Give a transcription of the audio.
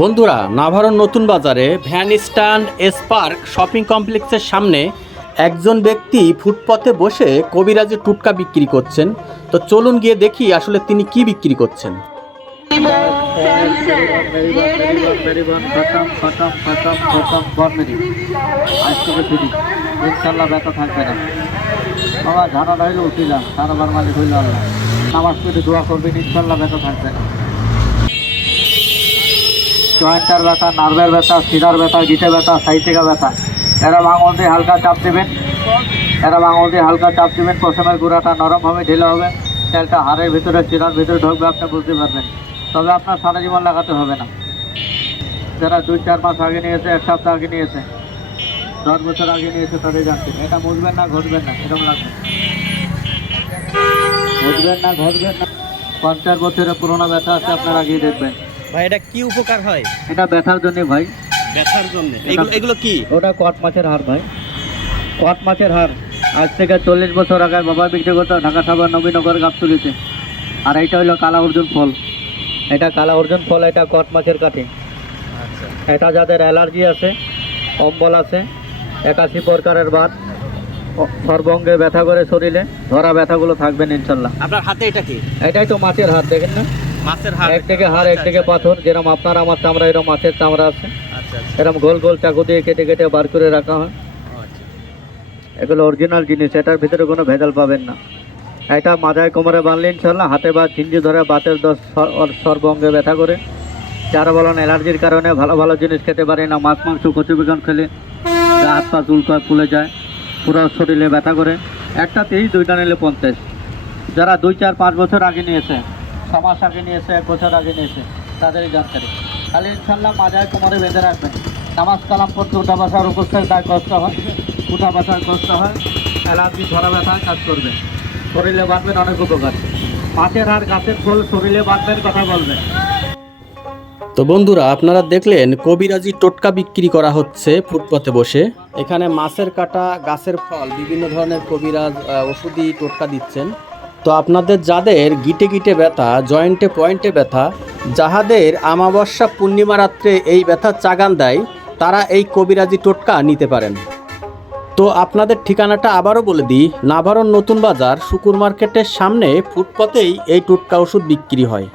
বন্ধুরা, নাভারণ নতুন বাজারে ভ্যান স্ট্যান্ড স্পার্ক শপিং কমপ্লেক্সের সামনে একজন ব্যক্তি ফুটপাতে বসে কবিরাজি টুটকা বিক্রি করছেন। তো চলুন গিয়ে দেখি আসলে তিনি কি বিক্রি করছেন। ইনশাল্লাহ ব্যথা থাকবে না। বাবা ঝাড়া রইলে উঠিলাম, সারাবার মালিক হইল আল্লাহ। নামাজ পড়ে দোয়া করবেন, ইনশাল্লাহ ব্যথা থাকবে না। জয়েন্টার ব্যথা, নার্ভের ব্যথা, শিরার ব্যথা, গিটে ব্যথা, সাইটিকা ব্যথা, এরা আঙুল দিয়ে হালকা চাপ দেবেন। পশমের গুঁড়াটা নরম হবে, ঢিলে হবে, তেলটা হাড়ের ভিতরে, শিরার ভিতরে ঢুকবে, আপনি বুঝতে পারবেন। তবে আপনার সারা জীবন লাগাতে হবে না। যারা 2-4 মাস আগে নিয়েছে, 1 সপ্তাহ আগে নিয়েছে, 10 বছর আগে নিয়েছে, তাদের জানতেন এটা বুঝবেন না, ঘটবেন না, এরকম লাগবে। বুঝবেন না, ঘটবেন না। 50 বছরের পুরোনো ব্যথা আছে, আপনার আগেই দেখবেন। ভাই, এটা কি উপকার হয়? এটা ব্যথার জন্য ভাই, ব্যথার জন্য। এগুলো কি? ওটা কট মাছের হাড় ভাই, কট মাছের হাড়। আজ থেকে 40 বছর আগে বাবা বিক্রি করতো ঢাকা সাভার নবীনগর গাবতলীতে। আর এইটা হলো কালা অর্জুন ফল। এটা কালা অর্জুন ফল, এটা কট মাছের কাঠি। এটা যাদের অ্যালার্জি আছে, অম্বল আছে, 81 প্রকারের বাত, সর্বঙ্গে ব্যথা করে, শরীরে ধরা ব্যথাগুলো থাকবেন ইনশাল্লাহ। আপনার হাতে এটা কি? এটাই তো মাছের হাড়, দেখেন না? মাছের হাড়। একদিকে হাড়, একদিকে পাথর। যেরকম আপনার আমার চামড়া, এরকম মাছের চামড়া আছে। আচ্ছা, এরকম গোল গোল চাকু দিয়ে কেটে কেটে বার করে রাখা হয়। এগুলো অরিজিনাল জিনিস, এটার ভিতরে কোনো ভেজাল পাবেন না। এটা মাথায় কোমরে বানলে ইনশাল্লাহ, হাতে বা চিঞ্জি ধরে বাতের দোষ, সর্বঙ্গে ব্যথা করে। যারা বলেন অ্যালার্জির কারণে ভালো ভালো জিনিস খেতে পারে না, মাছ মাংস কচু বেগুন খেলে গা হাত পা চুলকায়, ফুলে যায়, পুরো শরীরে ব্যথা করে। একটা 30, 2টা নিলে 50। যারা 2-4-5 বছর আগে নিয়েছে, 6 মাস আগে নিয়েছে, 1 বছর আগে নিয়েছে, তাদেরই জানকারি। খালি ইনশাল্লাহ মাথায় কোমরে বেঁধে রাখবেন। নামাজ কালাম পড়তে উঠা বসার উপস্থিত তাই কষ্ট হয়, উঠা বসার কষ্ট হয়, অ্যালার্জি ধরা ব্যথা কাজ করবে। শরীরে বাঁধবেন, অনেক উপকার। মাছের হাড়, গাছের ফুল, শরীরে বাঁধবেন, কথা বলবেন। তো বন্ধুরা, আপনারা দেখলেন কবিরাজি টোটকা বিক্রি করা হচ্ছে ফুটপাতে বসে। এখানে মাছের কাটা, গাছের ফল, বিভিন্ন ধরনের কবিরাজ ওষুধি টোটকা দিচ্ছেন। তো আপনাদের যাদের গিটে গিটে ব্যথা, জয়েন্টে পয়েন্টে ব্যথা, যাহাদের আমাবস্যা পূর্ণিমা রাত্রে এই ব্যথা চাগান দেয়, তারা এই কবিরাজি টোটকা নিতে পারেন। তো আপনাদের ঠিকানাটা আবারও বলে দিই, নাভারণ নতুন বাজার শুকুর মার্কেটের সামনে ফুটপাতেই এই টোটকা ওষুধ বিক্রি হয়।